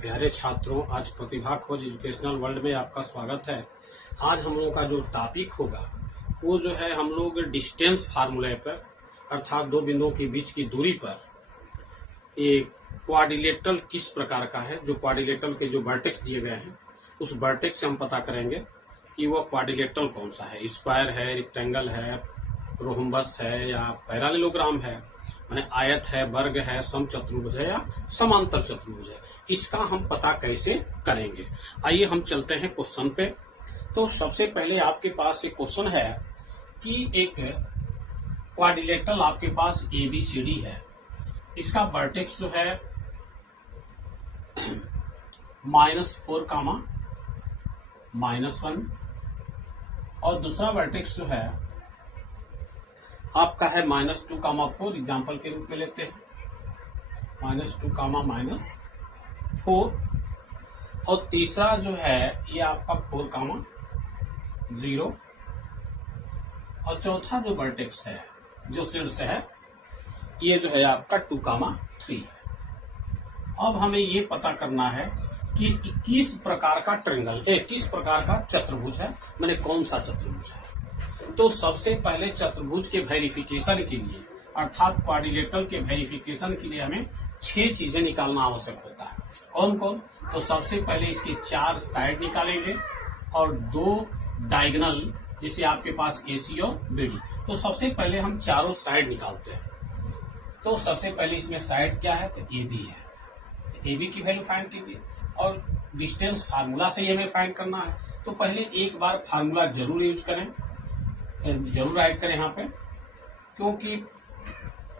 प्यारे छात्रों, आज प्रतिभा खोज एजुकेशनल वर्ल्ड में आपका स्वागत है। आज हम लोगों का जो टॉपिक होगा वो जो है हम लोग डिस्टेंस फार्मूले पर अर्थात दो बिंदुओं के बीच की दूरी पर एक क्वाड्रिलेटरल किस प्रकार का है। जो क्वाड्रिलेटरल के जो वर्टेक्स दिए गए हैं उस वर्टेक्स से हम पता करेंगे कि वो क्वाड्रिलेटरल कौन सा है, स्क्वायर है, रेक्टेंगल है, रोम्बस है या पैरालेलोग्राम है, माने आयत है, वर्ग है, समचतुर्भुज है या समांतर चतुर्भुज है। इसका हम पता कैसे करेंगे। आइए हम चलते हैं क्वेश्चन पे। तो सबसे पहले आपके पास एक क्वेश्चन है कि एक क्वाड्रिलेटरल आपके पास ABCD है। इसका वर्टेक्स जो है -4, -1 और दूसरा वर्टेक्स जो है आपका है -2, -4। एग्जाम्पल के रूप में लेते हैं -2, -4 और तीसरा जो है ये आपका 4, 0 और चौथा जो वर्टेक्स है जो शीर्ष है ये जो है आपका 2, 3 है। अब हमें ये पता करना है कि किस प्रकार का ट्रायंगल है, किस प्रकार का चतुर्भुज है, माने कौन सा चतुर्भुज है। तो सबसे पहले चतुर्भुज के वेरिफिकेशन के लिए अर्थात क्वाड्रिलेटरल के वेरिफिकेशन के लिए हमें 6 चीजें निकालना आवश्यक होता है। कौन कौन? तो सबसे पहले इसके 4 साइड निकालेंगे और 2 डायगोनल, जैसे आपके पास AC और BD। तो सबसे पहले हम चारों साइड निकालते हैं। तो सबसे पहले इसमें साइड क्या है, तो AB है। AB की वैल्यू फाइंड कीजिए और डिस्टेंस फार्मूला से हमें फाइंड करना है। तो पहले एक बार फार्मूला जरूर यूज करें, जरूर राइट करें यहाँ पे, क्योंकि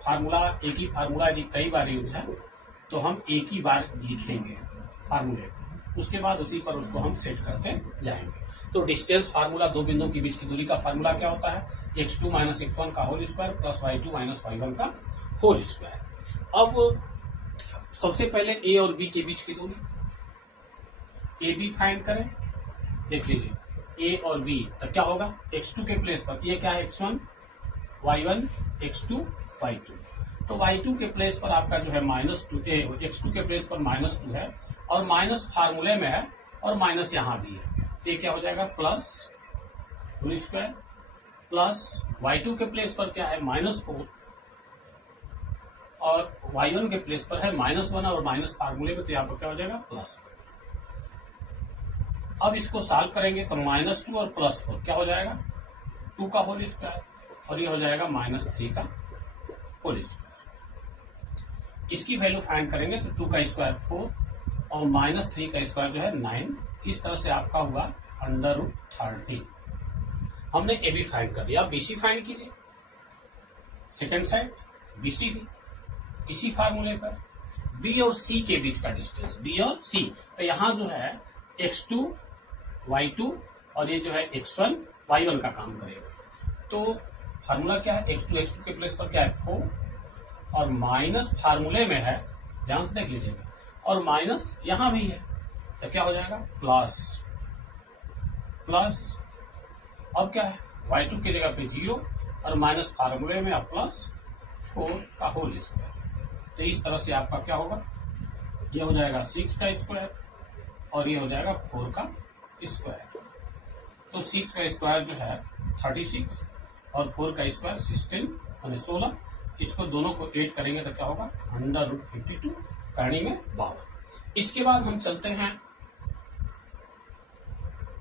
फार्मूला एक ही फार्मूला यदि कई बार यूज है तो हम एक ही बार लिखेंगे फार्मूले, उसके बाद उसी पर उसको हम सेट करते जाएंगे। तो डिस्टेंस फार्मूला दो बिंदुओं के बीच की दूरी का फार्मूला क्या होता है, x2 - x1 का whole square plus y2 - y1 का होल स्क्वायर। अब सबसे पहले A और B के बीच की दूरी AB फाइंड करें। देख लीजिए A और B, तो क्या होगा, x2 के प्लेस पर ये क्या है, x1 y1 x2 y2। तो y2 के प्लेस पर आपका जो है -2, x2 के प्लेस पर -2 है और माइनस फार्मूले में है और माइनस यहाँ भी है। तो ये क्या हो जाएगा, plus whole square plus y2 के प्लेस पर क्या है, -4 और y1 के प्लेस पर है -1 और माइनस फार्मूले में, तो यहाँ पर क्या हो जाएगा, प्लस। अब इसको सॉल्व करेंगे तो -2 और +4 क्या हो जाएगा, 2 का होल स्क्वायर और ये हो जाएगा -3 का होल स्क्वायर। इसकी वैल्यू फाइंड करेंगे तो 2 का स्क्वायर 4 और -3 का स्क्वायर जो है 9। इस तरह से आपका हुआ √30। हमने AB फाइंड कर दिया। अब BC फाइंड कीजिए। सेकेंड साइड BC भी इसी फार्मूले पर B और C के बीच का डिस्टेंस, B और C, तो यहाँ जो है x2 y2 और ये जो है x1 y1 का काम करेगा। तो फार्मूला क्या है, x2 के प्लेस पर क्या है 4 और माइनस फार्मूले में है, ध्यान से देख लीजिएगा, और माइनस यहां भी है, तो क्या हो जाएगा, प्लस। अब क्या है, y2 की जगह पे 0 और माइनस फार्मूले में अब +4 का होल स्क्वायर। तो इस तरह से आपका क्या होगा, ये हो जाएगा 6 का स्क्वायर और ये हो जाएगा 4 का स्क्वायर। तो 6 का स्क्वायर जो है 36 और 4 का स्क्वायर 16 यानी 16। इसको दोनों को ऐड करेंगे तो क्या होगा, √52 करनी में 52। इसके बाद हम चलते हैं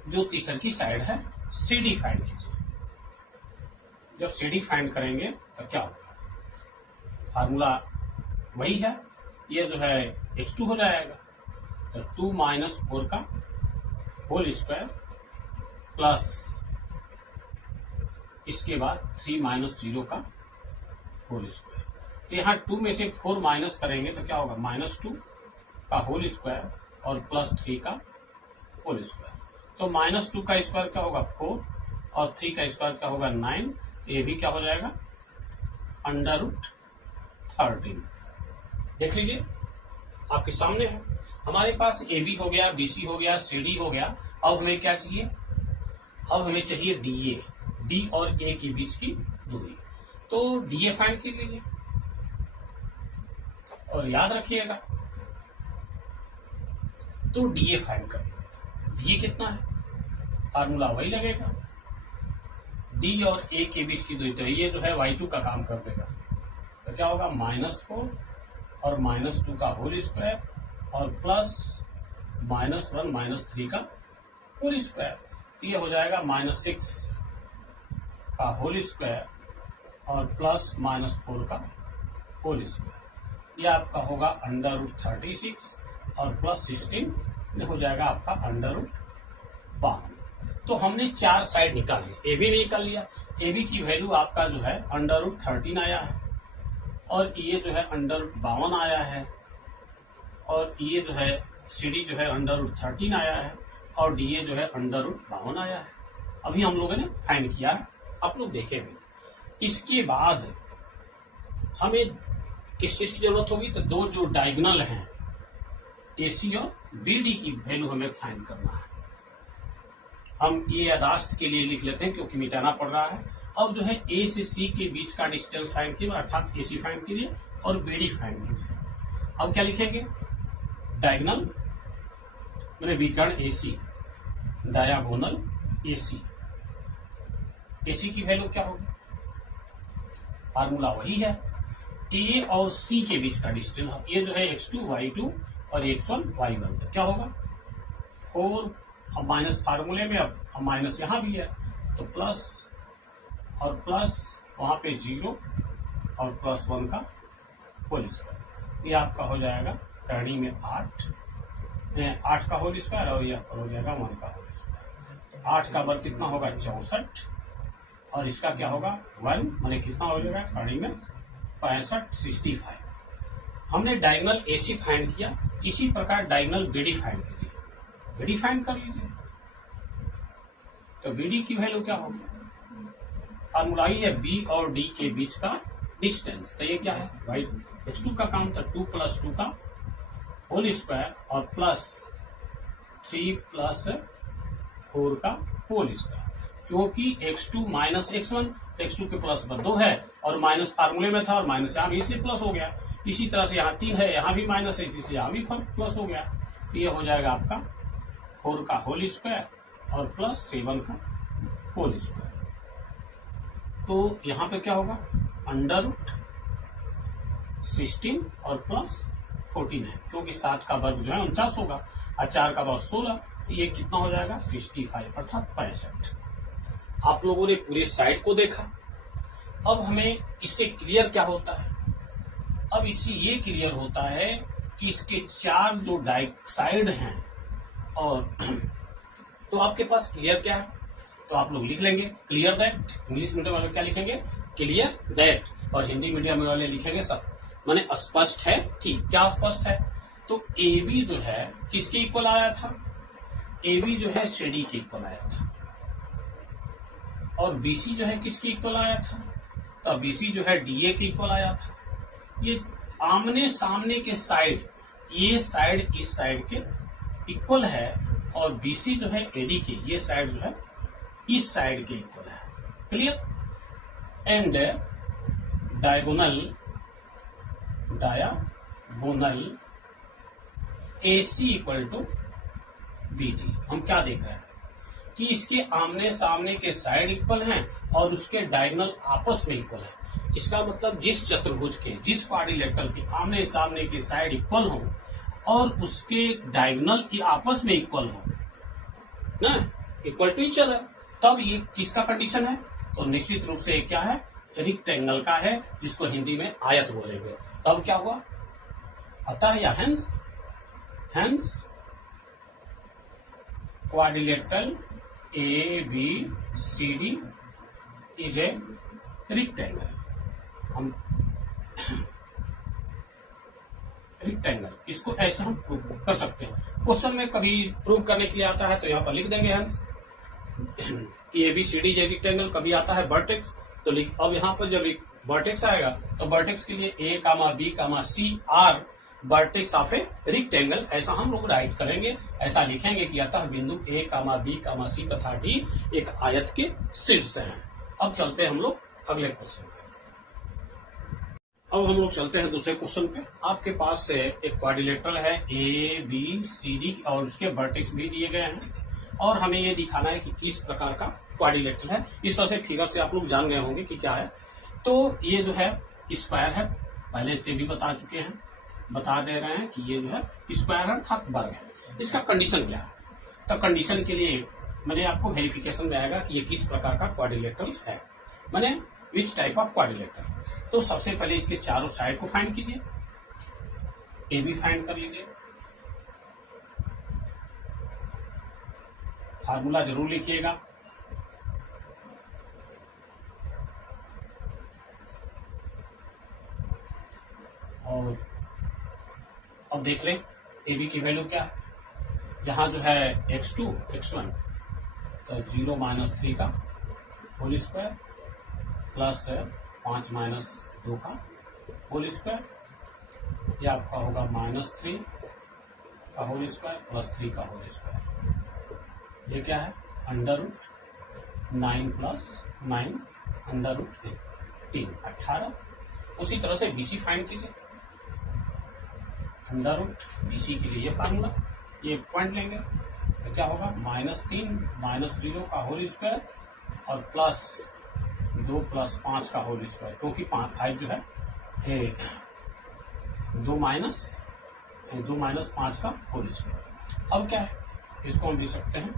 जो तीसरी की साइड है, CD फाइंड कीजिए। जब CD फाइंड करेंगे तो क्या होगा, फार्मूला वही है, ये जो है x2 हो जाएगा, तो 2 - 4 का होल स्क्वायर प्लस इसके बाद 3 - 0 का होल स्क्वायर। तो यहाँ 2 में से 4 माइनस करेंगे तो क्या होगा, -2 का होल स्क्वायर और +3 का होल स्क्वायर। तो -2 का स्क्वायर क्या होगा 4 और 3 का स्क्वायर क्या होगा 9। ये भी क्या हो जाएगा, √13। देख लीजिए आपके सामने है, हमारे पास AB हो गया, BC हो गया, CD हो गया। अब हमें क्या चाहिए, अब हमें चाहिए DA, D और A के बीच की दूरी। तो DA फाइंड कर लीजिए और याद रखिएगा तो डीए फाइंड कर, डीए कितना है, फार्मूला वही लगेगा, डी और ए के बीच की दूरी, तो ये जो है y2 का काम कर देगा, तो क्या होगा -4 और -2 का होल स्क्वायर और प्लस -1 -3 का होल स्क्वायर, ये हो जाएगा -6 का होल स्क्वायर और प्लस -4 का होल स्क्वायर, ये आपका होगा √36 और प्लस 16 हो जाएगा आपका √52। तो हमने 4 साइड निकाल लिया, ए बी भी निकाल लिया, ए बी की वैल्यू आपका जो है √13 आया है और ये जो है √52 आया है और ये जो है सी डी जो है √13 आया है और डी ए जो है √52 आया है। अभी हम लोगों ने फाइंड किया है, आप लोग देखेंगे। इसके बाद हमें किस चीज की जरूरत होगी, तो दो जो डायगोनल हैं ए सी और बी डी की वैल्यू हमें फाइंड करना है। हम ये यादाश्त के लिए लिख लेते हैं क्योंकि मिटाना पड़ रहा है। अब जो है ए से सी के बीच का डिस्टेंस फाइंड कीजिए, अर्थात ए सी फाइंड कीजिए और बी डी फाइंड कीजिए। अब क्या लिखेंगे, डायगोनल मैंने विकर्ण ए सी, डायागोनल ए सी, ए सी की वैल्यू क्या होगी, फार्मूला वही है, ए और सी के बीच का डिस्टेंस, ये जो है x2 y2 और x1 y1, तो क्या होगा 4, अब माइनस फार्मूले में, अब माइनस यहां भी है तो प्लस और प्लस वहां पे 0 और प्लस 1 का होल स्क्वायर, ये आपका हो जाएगा टर्नी में 8 का होल स्क्वायर और यह हो जाएगा 1 का होल स्क्वायर। 8 का वर्ग कितना होगा 64 और इसका क्या होगा 1, माने कितना हो जाएगा टर्नी में 65 65। हमने डायगोनल एसी फाइंड किया, इसी प्रकार डायगोनल बीडी फाइंड कीजिए, बीडी फाइंड कर लीजिए। तो बीडी की वैल्यू क्या होगी, फार्मूला ही है बी और डी के बीच का डिस्टेंस, तो ये क्या है राइट, x2 का काम था 2 + 2 का होल स्क्वायर और प्लस 3 + 4 का होल स्क्वायर, क्योंकि x2 - x1, x2 के प्लस 2 है और माइनस फार्मूले में था और माइनस यहाँ भी इसलिए प्लस हो गया। इसी तरह से यहाँ 3 है, यहाँ भी माइनस है, इसलिए यहाँ भी प्लस हो गया। तो ये हो जाएगा आपका 4 का होल स्क्वायर और प्लस 7 का होल स्क्वायर। तो यहाँ पे क्या होगा √16 और प्लस 14 है, क्योंकि 7 का वर्ग जो है 49 होगा और 4 का वर्ग 16, तो ये कितना हो जाएगा 65 अर्थात 65। आप लोगों ने पूरे साइड को देखा। अब हमें इससे क्लियर क्या होता है, अब इससे ये क्लियर होता है कि इसके 4 जो साइड हैं और तो आपके पास क्लियर क्या है, तो आप लोग लिख लेंगे क्लियर दैट, इंग्लिश मीडियम वाले क्या लिखेंगे क्लियर दैट और हिंदी मीडियम वाले लिखेंगे सब, माने स्पष्ट है। ठीक, क्या स्पष्ट है, तो ए बी जो है किसके इक्वल आया था, ए बी जो है सी डी के इक्वल आया था और बीसी जो है किसके इक्वल आया था, तो बीसी जो है डीए के इक्वल आया था। ये आमने सामने के साइड, ये साइड इस साइड के इक्वल है और बीसी जो है एडी के, ये साइड जो है इस साइड के इक्वल है। Clear, and diagonal AC equal to BD। हम क्या देख रहे हैं कि इसके आमने सामने के साइड इक्वल हैं और उसके डायगोनल आपस में इक्वल है। इसका मतलब जिस चतुर्भुज के, जिस क्वाड्रिलेटरल के आमने सामने के साइड इक्वल हो और उसके डायगोनल आपस में इक्वल हो ना, इक्वल टू ईच अदर, तब ये किसका कंडीशन है, तो निश्चित रूप से क्या है रेक्टेंगल का है, जिसको हिंदी में आयत बोलेंगे। तब क्या हुआ, अतः या hence quadrilateral ABCD is a rectangle. हम रेक्टेंगल इसको ऐसे हम प्रूव कर सकते हैं। क्वेश्चन में कभी प्रूव करने के लिए आता है तो यहाँ पर लिख देंगे हेंस कि ABCD जे रेक्टेंगल, कभी आता है वर्टेक्स तो लिख, अब यहाँ पर जब वर्टेक्स आएगा तो वर्टेक्स के लिए A, B, C are vertex of a rectangle, ऐसा हम लोग राइट करेंगे, ऐसा लिखेंगे कि अतः बिंदु A, B, C तथा D एक आयत के शीर्ष हैं। अब चलते हैं हम लोग अगले क्वेश्चन पे। अब हम लोग चलते हैं दूसरे क्वेश्चन पे। आपके पास से एक क्वाड्रिलेटरल है ए बी सी डी और उसके वर्टेक्स भी दिए गए हैं और हमें ये दिखाना है कि किस प्रकार का क्वाड्रिलेटरल है। इस तरह से फिगर से आप लोग जान गए होंगे कि क्या है। तो ये जो है स्क्वायर है, पहले से भी बता चुके हैं, बता दे रहे हैं कि ये जो है स्क्वायर अर्थात वर्ग है। इसका कंडीशन क्या है? तो कंडीशन के लिए मैंने आपको वेरिफिकेशन में आएगा कि ये किस प्रकार का क्वाड्रिलेटरल है, मैंने विच टाइप ऑफ क्वाड्रिलेटरल। तो सबसे पहले इसके चारों साइड को फाइंड कीजिए, ए बी फाइंड कर लीजिए, फार्मूला जरूर लिखिएगा। और अब देख लें ए बी की वैल्यू क्या है। यहाँ जो है x2 x1 तो 0 - 3 का होल स्क्वायर प्लस 5 - 2 का होल स्क्वायर, यह आपका होगा -3 का होल स्क्वायर प्लस 3 का होल स्क्वायर। ये क्या है? √9 + 9 √18 18। उसी तरह से BC फाइंड कीजिए, √BC के लिए ये फार्मूला, ये पॉइंट लेंगे तो क्या होगा? -3 - 0 का होल स्क्वायर और प्लस 2 + 5 का होल स्क्वायर, क्योंकि 5 जो है 2 - 5 का होल स्क्वायर। अब क्या है? इसको हम लिख सकते हैं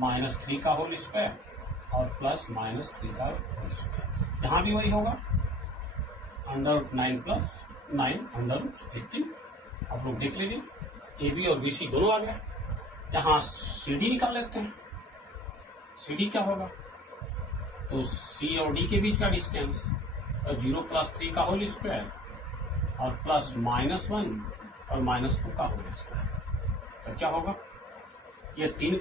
-3 का होल स्क्वायर और प्लस -3 का होल स्क्वायर। यहाँ भी वही होगा, √9 + 9 √18। आप लोग देख लीजिए ए बी और BC दोनों आ गए। यहाँ CD निकाल लेते हैं। CD क्या होगा? तो C और D के बीच का डिस्टेंस 0 + 3 का होल स्क्वायर और प्लस -1 और -2 का होल स्क्वायर। तो क्या होगा? ये 3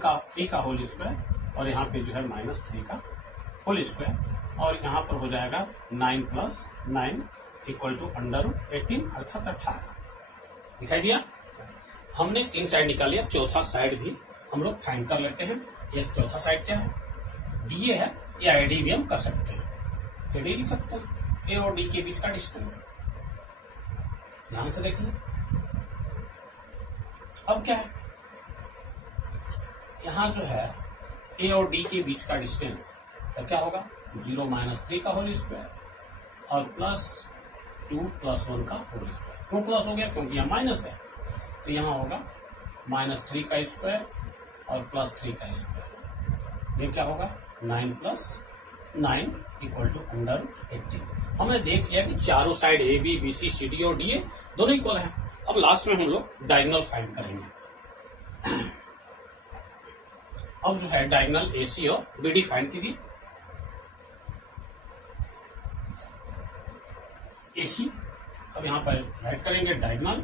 का होल स्क्वायर और यहाँ पे जो है -3 का होल स्क्वायर और यहाँ पर हो जाएगा 9 + 9 = √18 अर्थात 18। दिखाई दिया? हमने 3 साइड निकाल लिया, चौथा साइड भी हम लोग फाइंड कर लेते हैं। ये चौथा साइड क्या है? DA है, या AD भी हम कर सकते हैं। AD लिख सकते हैं, A और D के बीच का डिस्टेंस। ध्यान से देखिए। अब क्या है? यहाँ जो है A और D के बीच का डिस्टेंस तो क्या होगा? 0 - 3 का होल स्क्वायर और प्लस 2 + 1 का होल स्क्वायर। क्यों प्लस हो गया? क्योंकि यहाँ माइनस है, तो यहाँ होगा -3 का स्क्वायर और प्लस 3 का स्क्वायर। ये क्या होगा? 9 + 9 = √18। हमने देख लिया कि चारों side A B BC CD और DA दोनों इक्वल हैं। अब लास्ट में हम लोग डायगोनल फाइंड करेंगे। अब जो है डायगोनल AC और BD फाइंड कीजिए। AC अब यहाँ पर राइट करेंगे डायगोनल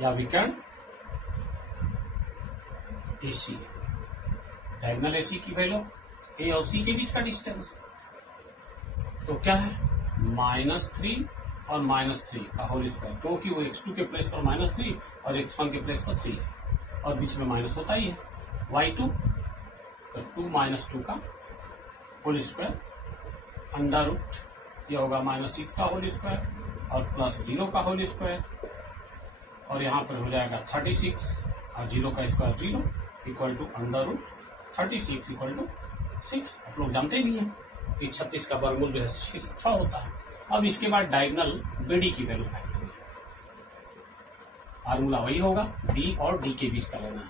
या विकर्ण AC। डायगोनल AC की वैल्यू A और C के बीच का डिस्टेंस तो क्या है? -3 और -3 का होल स्क्वायर, क्योंकि वो x2 के प्लेस पर -3 और x1 के प्लेस पर 3 है और बीच में माइनस होता ही है। y2 तो 2 - 2 का होल स्क्वायर √ ये होगा -6 का होल स्क्वायर और प्लस 0 का होल स्क्वायर और यहाँ पर हो जाएगा 36 और 0 का स्क्वायर 0 = √36 = 6। आप लोग जानते भी हैं कि 36 का वर्गमूल जो है 6 होता है। अब इसके बाद डायगोनल BD की वैल्यू फाइंड करेंगे। फार्मूला वही होगा, B और D के बीच का लेना है।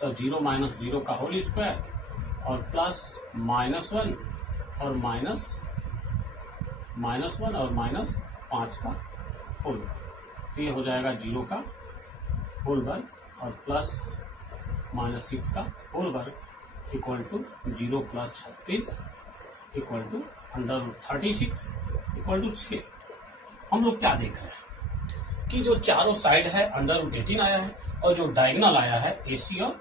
तो 0 - 0 का होल स्क्वायर और प्लस -1 और -1 और -5 का होल। तो ये हो जाएगा 0 का होल वर्ग और प्लस -6 का होल वर्ग = 0 + 36 = √36 = 6। हम लोग क्या देख रहे हैं कि जो चारों साइड है √18 आया है और जो डायगोनल आया है AC और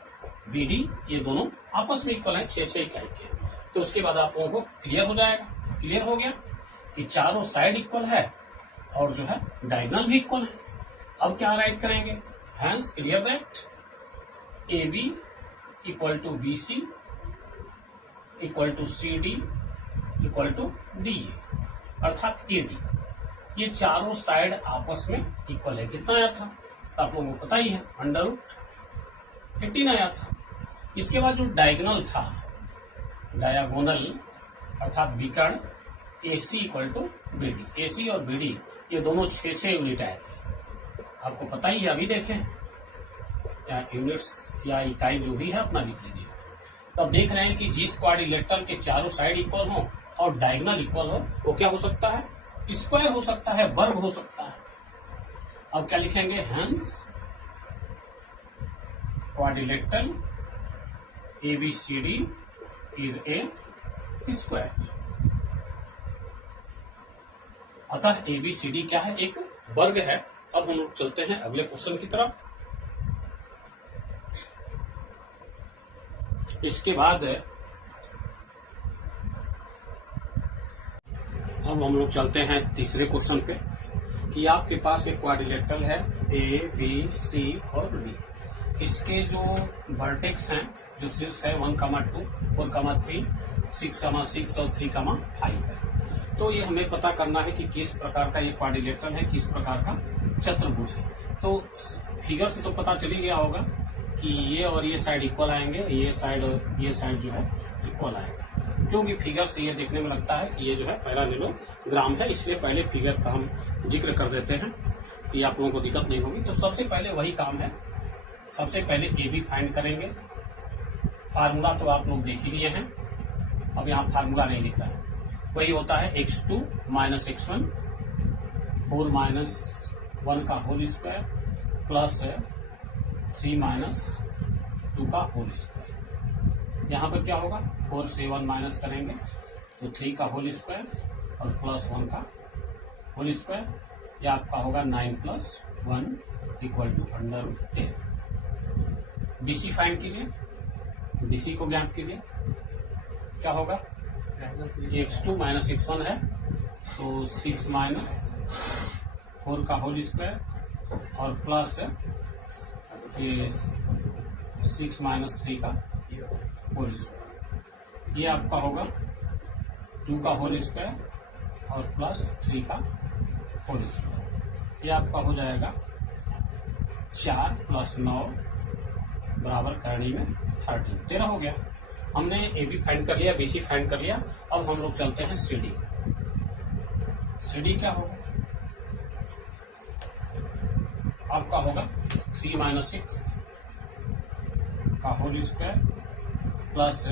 BD ये दोनों आपस में इक्वल है 6 इकाई के। तो उसके बाद आप लोगों को क्लियर हो जाएगा, क्लियर हो गया कि चारों साइड इक्वल है और जो है डायगोनल भी इक्वल है। अब क्या राइट करेंगे? Hence clear that AB = BC = CD = DA अर्थात AD। ये चारों साइड आपस में इक्वल है। कितना आया था तो आप लोगों को पता ही है, √18 आया था। इसके बाद जो डायगोनल था, डायगोनल अर्थात विकर्ण AC equal to BD, AC और BD ये दोनों 6 यूनिट आए थे। आपको पता ही है, अभी देखें या यूनिट्स या इकाई जो भी है अपना लिख लीजिए। तो अब देख रहे हैं कि जिस क्वाड्रिलेटरल के चारों साइड इक्वल हो और डायगोनल इक्वल हो, वो क्या हो सकता है, स्क्वायर हो सकता है, वर्ग हो सकता है। अब क्या लिखेंगे, hence quadrilateral ABCD is a square. अतः ABCD क्या है, एक वर्ग है। अब हम लोग चलते हैं अगले क्वेश्चन की तरफ। इसके बाद अब हम लोग चलते हैं तीसरे क्वेश्चन पे कि आपके पास एक क्वाड्रिलेटरल है ABC और D। इसके जो वर्टेक्स हैं, जो शीर्ष है 1, 2, 4, 3, 6, और 3, 5 है। तो ये हमें पता करना है कि किस प्रकार का ये क्वाड्रिलेटरल है, किस प्रकार का चतुर्भुज है। तो फिगर से तो पता चल ही गया होगा कि ये और ये साइड इक्वल आएंगे, ये साइड और ये साइड जो है इक्वल आएगा, क्योंकि फिगर से ये देखने में लगता है कि ये जो है पैरेललोग्राम है। इसलिए पहले फिगर का हम जिक्र कर देते हैं कि आप लोगों को दिक्कत नहीं होगी। तो सबसे पहले वही काम है, सबसे पहले AB फाइंड करेंगे। फार्मूला तो आप लोग देख ही लिए हैं, अब यहाँ फार्मूला नहीं लिख रहा है। वही होता है x2 - x1 4 - 1 का होल स्क्वायर प्लस 3 - 2 का होल स्क्वायर। यहाँ पर क्या होगा, 4 से 1 माइनस करेंगे तो 3 का होल स्क्वायर और प्लस 1 का होल स्क्वायर। यह आपका होगा 9 + 1 = √10। BC फाइंड कीजिए, BC को ज्ञात कीजिए। क्या होगा, x2 - x1 है तो 6 - 4 का होल स्क्वायर और प्लस ये 6 - 3 का होल स्क्वायर। ये आपका होगा 2 का होल स्क्वायर और प्लस 3 का होल स्क्वायर। ये आपका हो जाएगा 4 + 9 बराबर करनी में 13 हो गया। हमने AB फाइंड कर लिया, BC फाइंड कर लिया। अब हम लोग चलते हैं CD। CD क्या होगा, आपका होगा 3 - 6 का होल स्क्वायर प्लस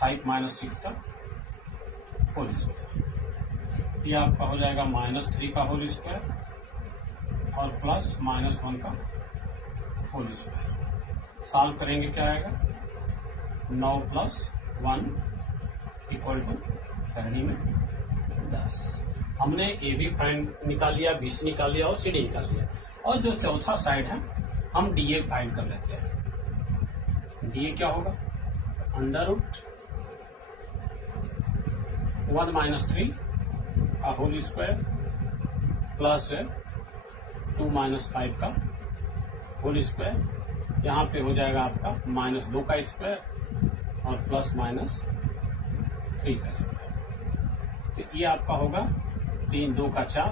5 - 6 का होल स्क्वायर। ये आपका हो जाएगा -3 का होल स्क्वायर और प्लस -1 का होल स्क्वायर। सॉल्व करेंगे क्या आएगा, 9 + 1 = करनी में 10। हमने AB फाइंड निकाल लिया, BC निकाल लिया और CD निकाल लिया। और जो चौथा साइड है हम DA फाइंड कर लेते हैं। DA क्या होगा, √1 - 3 का होल स्क्वायर प्लस 2 - 5 का होल स्क्वायर। यहाँ पे हो जाएगा आपका -2 का स्क्वायर और प्लस -3 का स्क्वायर। तो ये आपका होगा 3 2 का 4,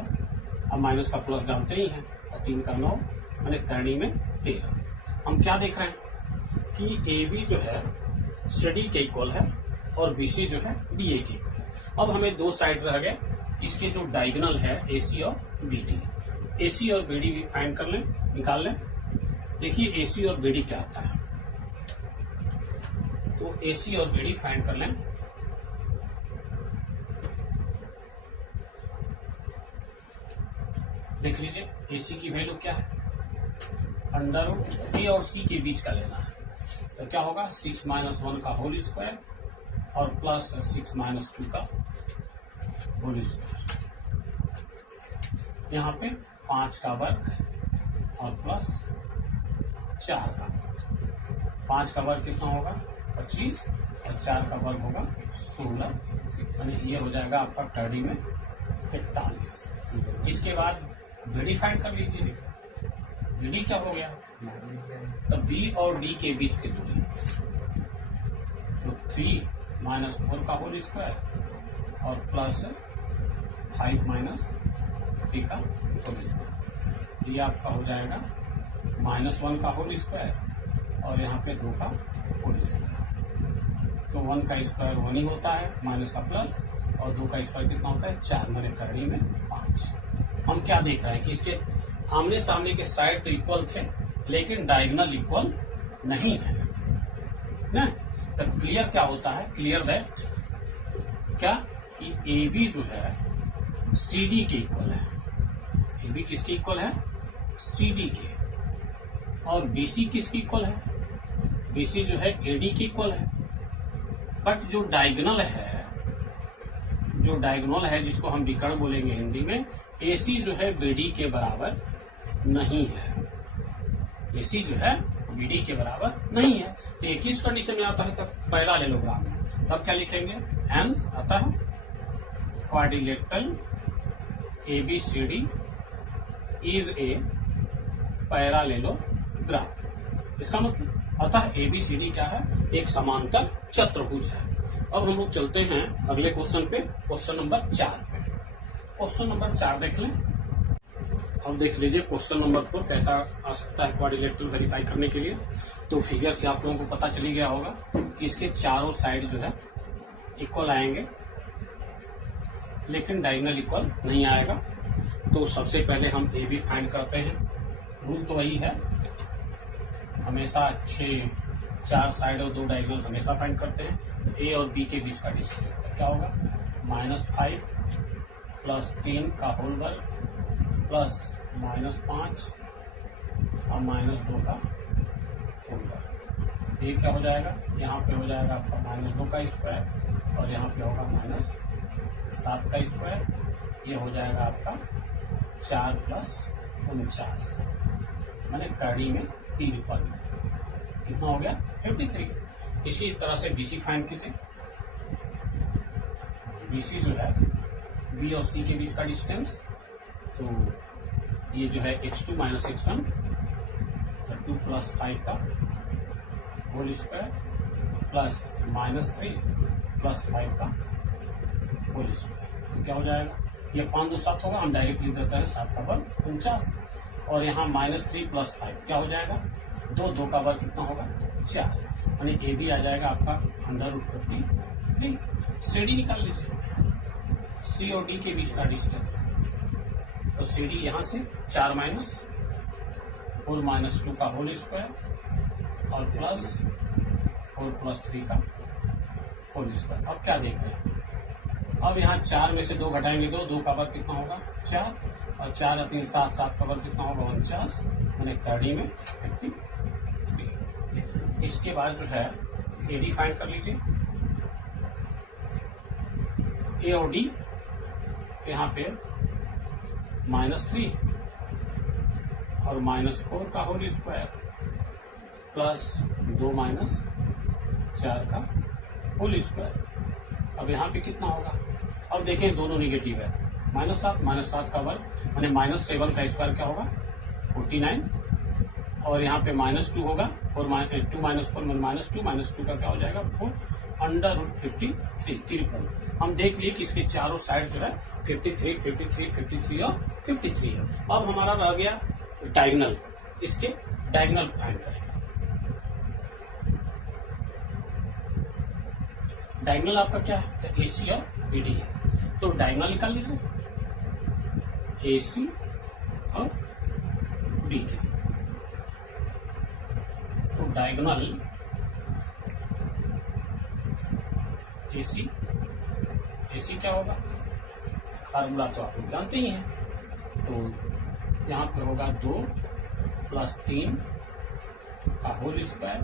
अब माइनस का प्लस डालते ही हैं, और 3 का 9 मैंने करनी में 13। हम क्या देख रहे हैं कि AB जो है CD के इक्वल है और BC जो है DA के इक्वल है। अब हमें दो साइड रह गए, इसके जो डायगोनल है AC और BD। AC और BD भी फाइंड कर लें, निकाल लें। देखिए AC और BD क्या आता है, तो AC और BD फाइंड कर लें। देख लीजिए AC की वैल्यू क्या है, √A और C के बीच का लेना है। तो क्या होगा, 6 - 1 का होल स्क्वायर और प्लस 6 - 2 का होल स्क्वायर। यहाँ पे 5 का वर्ग और प्लस 4 का वर्ग। 5 का वर्ग कितना होगा, 25 और 4 का वर्ग होगा 16, यानी ये हो जाएगा आपका करनी में 41। इसके बाद BD फाइंड कर लीजिए। BD क्या हो गया, तो B और D के बीच की दूरी, तो 3 - 4 का होल स्क्वायर और प्लस 5 - 3 का होल स्क्वायर। ये आपका हो जाएगा -1 का होल स्क्वायर और यहाँ पे 2 का होल स्क्वायर। तो 1 का स्क्वायर 1 ही होता है, माइनस का प्लस, और 2 का स्क्वायर कितना होता है 4, मैंने करनी में 5। हम क्या देख रहे हैं कि इसके आमने सामने के साइड तो इक्वल थे लेकिन डायगोनल इक्वल नहीं है ना। तो क्लियर क्या होता है, क्लियर दैट क्या कि ए बी जो है सी डी के इक्वल है। ए बी किसके इक्वल है, सी डी के। और बी सी किसके इक्वल है, बी सी जो है ए डी के इक्वल है। बट जो डायगोनल है जिसको हम विकर्ण बोलेंगे हिंदी में, ए सी जो है बी डी के बराबर नहीं है। ए सी जो है बी डी के बराबर नहीं है। तो ये किस कंडीशन में आता है, तब पहला ले लो ग्राम में, तब क्या लिखेंगे, हेंस आता है quadrilateral A B C D is a parallelogram. इसका मतलब अतः ए बी सी डी क्या है, एक समांतर चतुर्भुज है। अब हम लोग चलते हैं अगले क्वेश्चन पे, क्वेश्चन नंबर 4 पे। क्वेश्चन नंबर 4 देख लें। अब देख लीजिए क्वेश्चन नंबर 4 कैसा आ सकता है क्वाड्रिलेटरल वेरीफाई करने के लिए। तो फिगर से आप लोगों को पता चली गया होगा कि इसके चारों साइड जो है इक्वल आएंगे लेकिन डायगोनल इक्वल नहीं आएगा। तो सबसे पहले हम ए बी फाइंड करते हैं। रूल तो वही है, हमेशा 4 साइड और 2 डायगोनल हमेशा फाइंड करते हैं। ए और बी के बीच का डिस्टेंस क्या होगा, -5 + 3 का होल वर्ग प्लस -5 और -2 का होल वर्ग। ये क्या हो जाएगा, यहाँ पे हो जाएगा आपका -2 का स्क्वायर और यहाँ पे होगा -7 का स्क्वायर। ये हो जाएगा आपका 4 + 49, मैंने कड़ी में 3 पद कितना हो गया 53। इसी तरह से बीसी फाइंड कीजिए। बीसी जो है बी और सी के बीच का डिस्टेंस, तो ये जो है x2 - x1 तो 2 + 5 का होल स्क्वायर प्लस -3 + 5 का होल स्क्वायर। तो क्या हो जाएगा, ये 5 2 7 होगा, हम डायरेक्ट लिख देते हैं 7 का वर्ग 49। और यहाँ -3 + 5 क्या हो जाएगा, 2 का वर्ग कितना होगा 4, यानी ए बी आ जाएगा आपका √53। सी डी निकाल लीजिए, सी और डी के बीच का डिस्टेंस। तो सी डी यहाँ से 4 - 4 - 2 का होल स्क्वायर और प्लस 4 + 3 का होल स्क्वायर। अब क्या देख रहे हैं, अब यहाँ 4 में से 2 घटाएंगे तो 2 का वर्ग कितना होगा 4 और 4 और 3 7, 7 का वर्ग कितना होगा 49, मैंने कड़ी में 53। इसके बाद जो है ए डी फाइंड कर लीजिए। ए और डी यहाँ पे -3 और -4 का होल स्क्वायर प्लस 2 - 4 का होल स्क्वायर। अब यहाँ पे कितना होगा, अब देखें दोनों निगेटिव है, -7 का वर्ग माने -7 का स्क्वायर क्या होगा 49 और यहाँ पे -2 होगा और 2 - 4 -2 का क्या हो जाएगा 4 √53। हम देख लिए कि इसके चारों साइड जो है 53, 53, 53 और 53 है। अब हमारा रह गया डायगोनल, इसके डायगोनल फाइंड करें। डायगोनल आपका क्या है, तो AC और BD है, तो डायगोनल निकाल लीजिए AC और BD। तो डायगोनल AC क्या होगा, फार्मूला तो आप लोग जानते ही हैं। तो यहाँ पे होगा 2 + 3 का होल स्क्वायर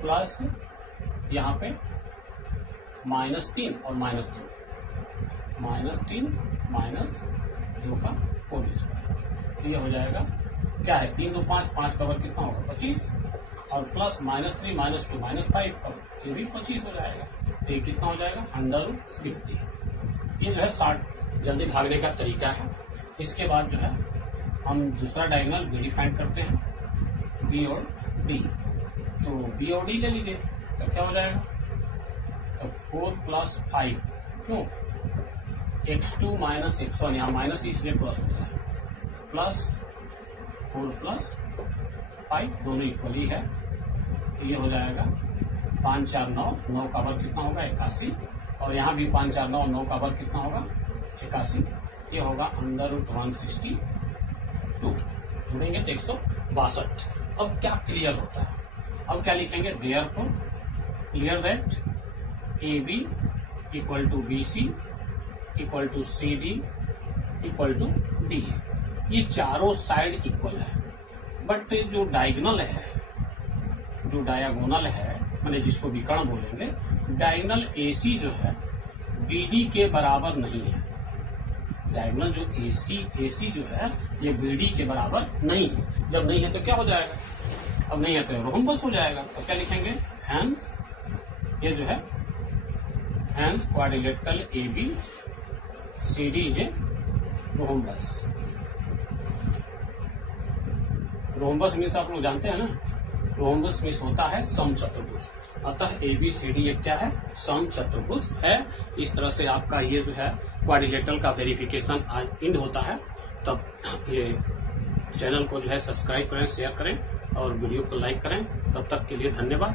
प्लस यहाँ पे -3 और -2, -3 - 2 का होल स्क्वायर। ये हो जाएगा क्या है 3 2 5, 5 का वर्ग कितना होगा 25 और प्लस -3 -2 -5 का ये भी 25 हो जाएगा। तो ये कितना हो जाएगा 150। ये जो है 60 जल्दी भागने का तरीका है। इसके बाद जो है हम दूसरा डायगोनल BD फाइंड करते हैं, B और D। तो B और D ले लीजिए, तो क्या हो जाएगा, तो 4 + 5 क्यों x2 - x1, यहाँ माइनस इसलिए प्लस हो जाएगा प्लस 4 प्लस 5 दोनों इक्वली है। ये हो जाएगा 5 4 9, 9 का वर्ग कितना होगा 81, और यहाँ भी 5 4 9, 9 का वर्ग कितना होगा 81। ये होगा √162, जुड़ेंगे तो 162। अब क्या क्लियर होता है, अब क्या लिखेंगे, therefore clear that AB equal to BC equal to CD equal to DA। ये चारों साइड इक्वल है, बट जो डायगोनल है, जो डायगोनल है माने जिसको विकर्ण बोलेंगे, डायगोनल AC जो है BD के बराबर नहीं है। डायगोनल जो AC जो है ये BD के बराबर नहीं है। जब नहीं है तो क्या हो जाएगा, अब नहीं है तो रोम्बस हो जाएगा। तो क्या लिखेंगे, हैंस ये जो है hence quadrilateral AB CD is a rhombus. Rhombus means आप लोग जानते हैं ना, रोम्बस मीन्स होता है समचतुर्भुज। अतः ABCD एक क्या है, समचतुर्भुज है। इस तरह से आपका ये जो है क्वाड्रिलेटरल का वेरिफिकेशन आज इंड होता है। तब ये चैनल को जो है सब्सक्राइब करें, शेयर करें और वीडियो को लाइक करें। तब तक के लिए धन्यवाद।